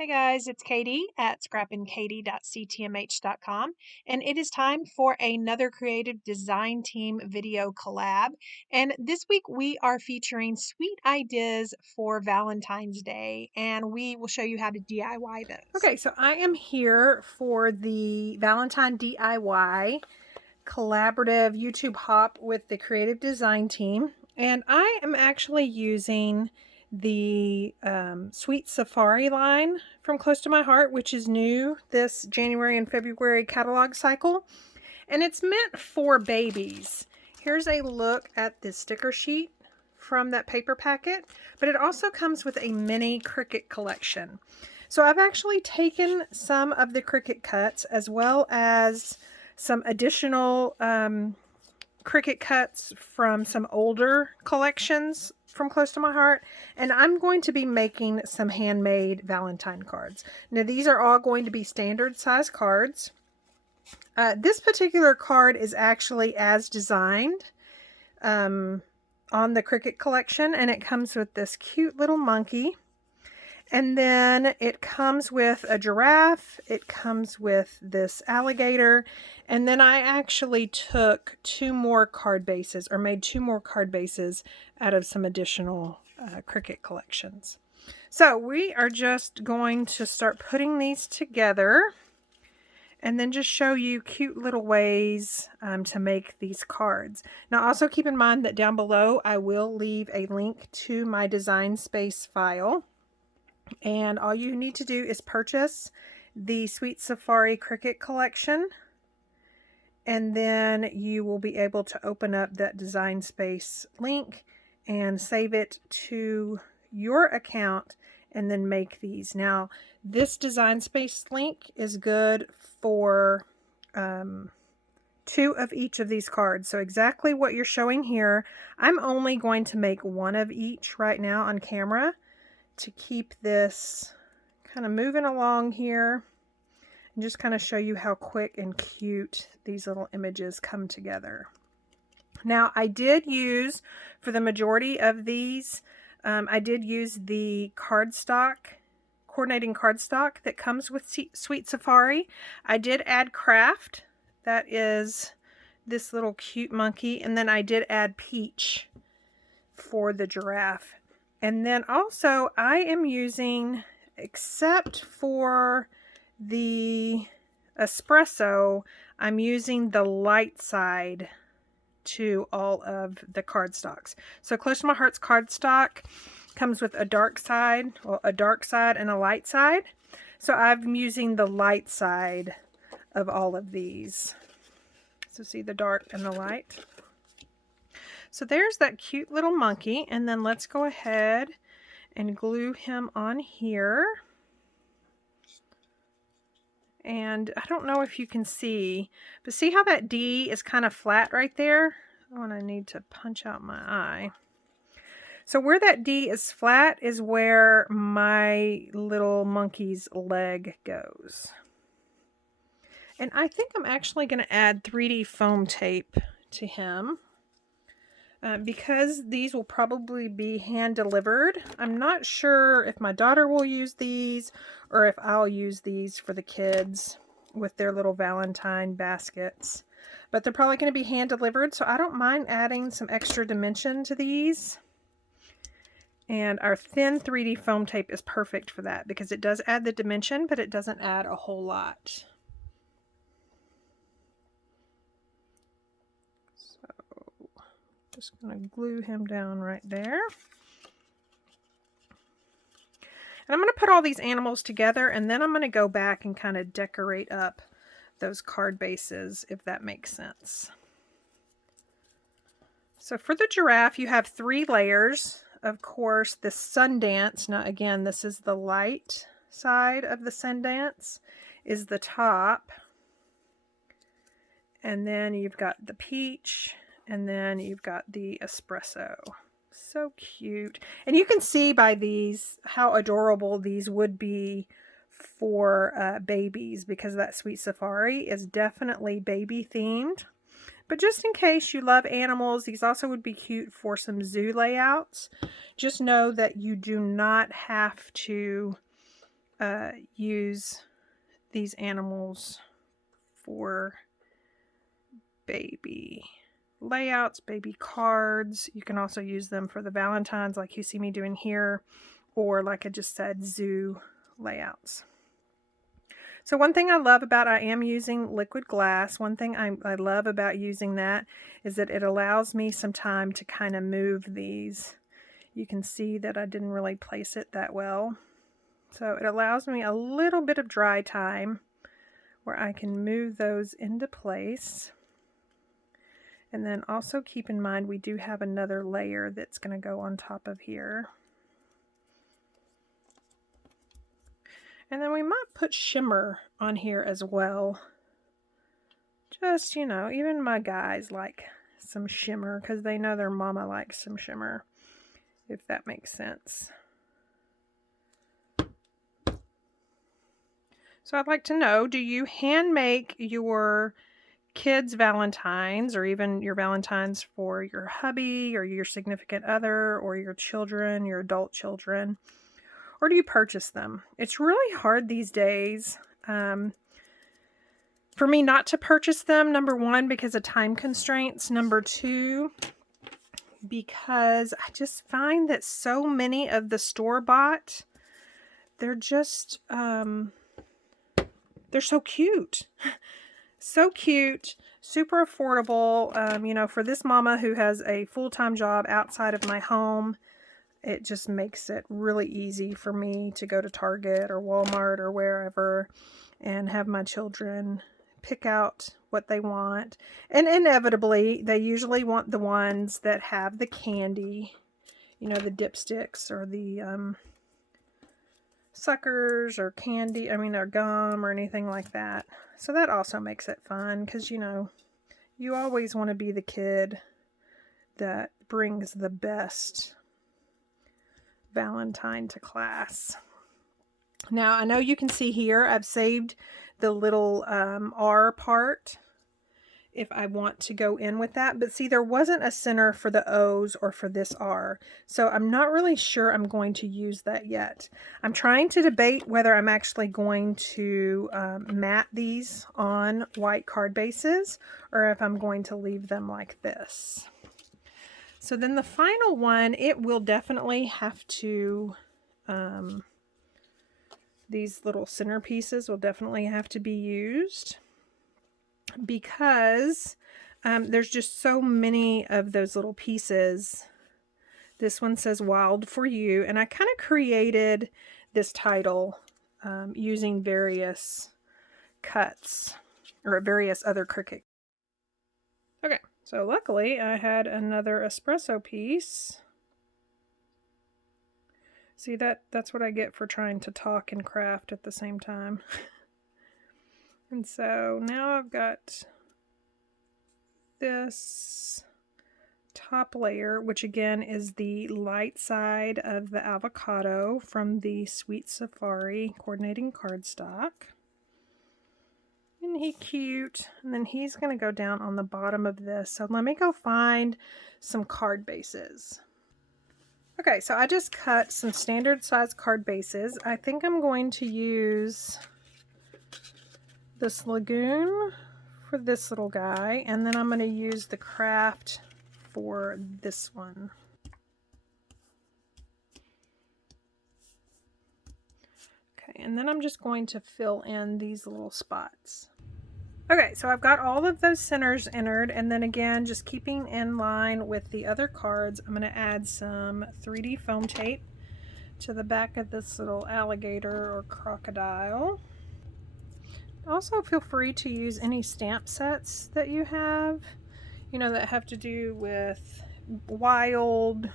Hey guys, it's Katy at scrappinkaty.ctmh.com, and it is time for another creative design team video collab. And this week we are featuring sweet ideas for Valentine's Day, and we will show you how to DIY those. Okay, so I am here for the Valentine DIY collaborative YouTube hop with the creative design team, and I am actually using the Sweet Safari line from Close to My Heart, which is new this January and February catalog cycle, and it's meant for babies. Here's a look at the sticker sheet from that paper packet, but it also comes with a mini Cricut collection. So I've actually taken some of the Cricut cuts as well as some additional Cricut cuts from some older collections from Close to My Heart, and I'm going to be making some handmade Valentine cards. Now these are all going to be standard size cards. This particular card is actually as designed on the Cricut collection, and it comes with this cute little monkey. And then it comes with a giraffe, it comes with this alligator, and then I actually took two more card bases, or made two more card bases out of some additional Cricut collections. So we are just going to start putting these together and then just show you cute little ways to make these cards. Now also keep in mind that down below I will leave a link to my Design Space file. And all you need to do is purchase the Sweet Safari Cricut collection, and then you will be able to open up that Design Space link and save it to your account and then make these. Now this Design Space link is good for two of each of these cards. So exactly what you're showing here, I'm only going to make one of each right now on camera to keep this kind of moving along here and just kind of show you how quick and cute these little images come together. Now I did use, for the majority of these, I did use the cardstock, coordinating cardstock that comes with Sweet Safari. I did add craft, that is this little cute monkey, and then I did add peach for the giraffe. And then also I am using, except for the espresso, I'm using the light side to all of the cardstocks. So Close to My Heart's cardstock comes with a dark side, well, a dark side and a light side. So I'm using the light side of all of these. So see the dark and the light. So there's that cute little monkey, and then let's go ahead and glue him on here. And I don't know if you can see, but see how that D is kind of flat right there? Oh, and I need to punch out my eye. So where that D is flat is where my little monkey's leg goes. And I think I'm actually going to add 3D foam tape to him. Because these will probably be hand delivered. I'm not sure if my daughter will use these or if I'll use these for the kids with their little Valentine baskets. But they're probably going to be hand delivered, so I don't mind adding some extra dimension to these. And our thin 3D foam tape is perfect for that because it does add the dimension, but it doesn't add a whole lot. Just going to glue him down right there. And I'm going to put all these animals together, and then I'm going to go back and kind of decorate up those card bases, if that makes sense. So for the giraffe, you have 3 layers. Of course, the Sundance, now again, this is the light side of the Sundance, is the top. And then you've got the peach. And then you've got the espresso. So cute. And you can see by these how adorable these would be for babies, because that Sweet Safari is definitely baby themed. But just in case you love animals, these also would be cute for some zoo layouts. Just know that you do not have to use these animals for baby layouts, baby cards. You can also use them for the Valentines like you see me doing here, or like I just said, zoo layouts. So one thing I love about, I am using liquid glass. One thing I love about using that is that it allows me some time to kind of move these. You can see that I didn't really place it that well. So it allows me a little bit of dry time where I can move those into place. And then also keep in mind we do have another layer that's going to go on top of here. And then we might put shimmer on here as well. Just, you know, even my guys like some shimmer because they know their mama likes some shimmer, if that makes sense. So I'd like to know, do you hand make your kids' Valentines, or even your Valentines for your hubby or your significant other or your children, your adult children? Or do you purchase them? It's really hard these days for me not to purchase them. Number one, because of time constraints. Number two, because I just find that so many of the store-bought, they're just, they're so cute. So cute, super affordable. You know, for this mama who has a full-time job outside of my home, it just makes it really easy for me to go to Target or Walmart or wherever and have my children pick out what they want. And inevitably, they usually want the ones that have the candy, you know, the dipsticks or the suckers or candy, or gum or anything like that. So that also makes it fun because, you know, you always want to be the kid that brings the best Valentine to class. Now, I know you can see here, I've saved the little R part if I want to go in with that. But see, there wasn't a center for the O's or for this R. So I'm not really sure I'm going to use that yet. I'm trying to debate whether I'm actually going to mat these on white card bases or if I'm going to leave them like this. So then the final one, it will definitely have to, these little centerpieces will definitely have to be used because there's just so many of those little pieces. This one says Wild for You, and I kind of created this title using various cuts or various other Cricut. Okay. So luckily I had another espresso piece. See, that's what I get for trying to talk and craft at the same time. And so now I've got this top layer, which again is the light side of the avocado from the Sweet Safari coordinating cardstock. Isn't he cute? And then he's going to go down on the bottom of this. So let me go find some card bases. Okay, so I just cut some standard size card bases. I think I'm going to use this Lagoon for this little guy. And then I'm going to use the Craft for this one. Okay, and then I'm just going to fill in these little spots. Okay, so I've got all of those centers entered, and then again, just keeping in line with the other cards, I'm going to add some 3D foam tape to the back of this little alligator or crocodile. Also, feel free to use any stamp sets that you have, you know, that have to do with wild,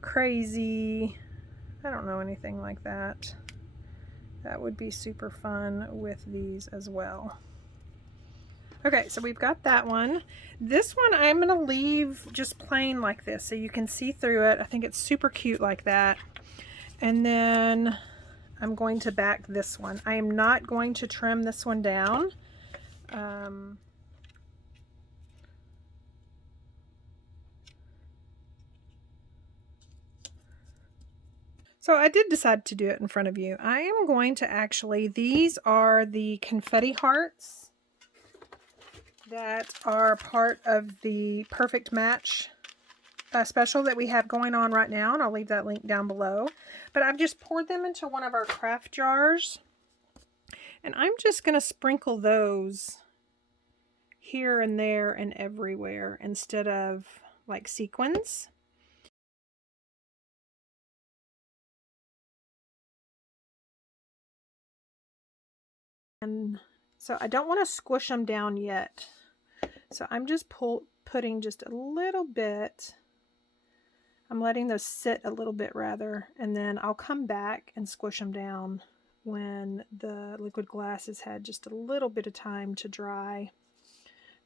crazy, I don't know, anything like that. That would be super fun with these as well. Okay, so we've got that one. This one I'm going to leave just plain like this so you can see through it. I think it's super cute like that. And then I'm going to back this one. I am not going to trim this one down. So I did decide to do it in front of you. I am going to actually, these are the confetti hearts that are part of the Perfect Match special that we have going on right now, and I'll leave that link down below. But I've just poured them into one of our craft jars, and I'm just going to sprinkle those here and there and everywhere instead of like sequins. And so I don't want to squish them down yet. So I'm just putting just a little bit. I'm letting those sit a little bit rather, and then I'll come back and squish them down when the liquid glass has had just a little bit of time to dry.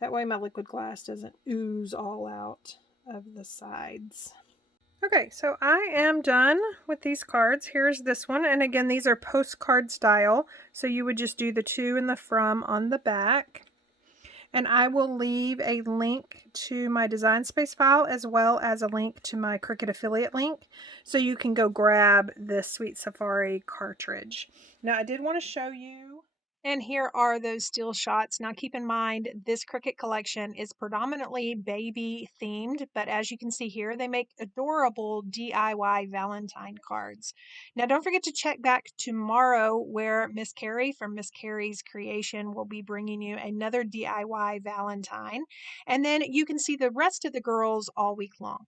That way my liquid glass doesn't ooze all out of the sides. Okay, so I am done with these cards. Here's this one, and again, these are postcard style, so you would just do the to and the from on the back. And I will leave a link to my Design Space file as well as a link to my Cricut affiliate link, so you can go grab this Sweet Safari cartridge. Now, I did want to show you. And here are those still shots. Now keep in mind, this Cricut collection is predominantly baby themed, but as you can see here, they make adorable DIY Valentine cards. Now don't forget to check back tomorrow where Miss Carrie from Miss Carrie's Creation will be bringing you another DIY Valentine. And then you can see the rest of the girls all week long.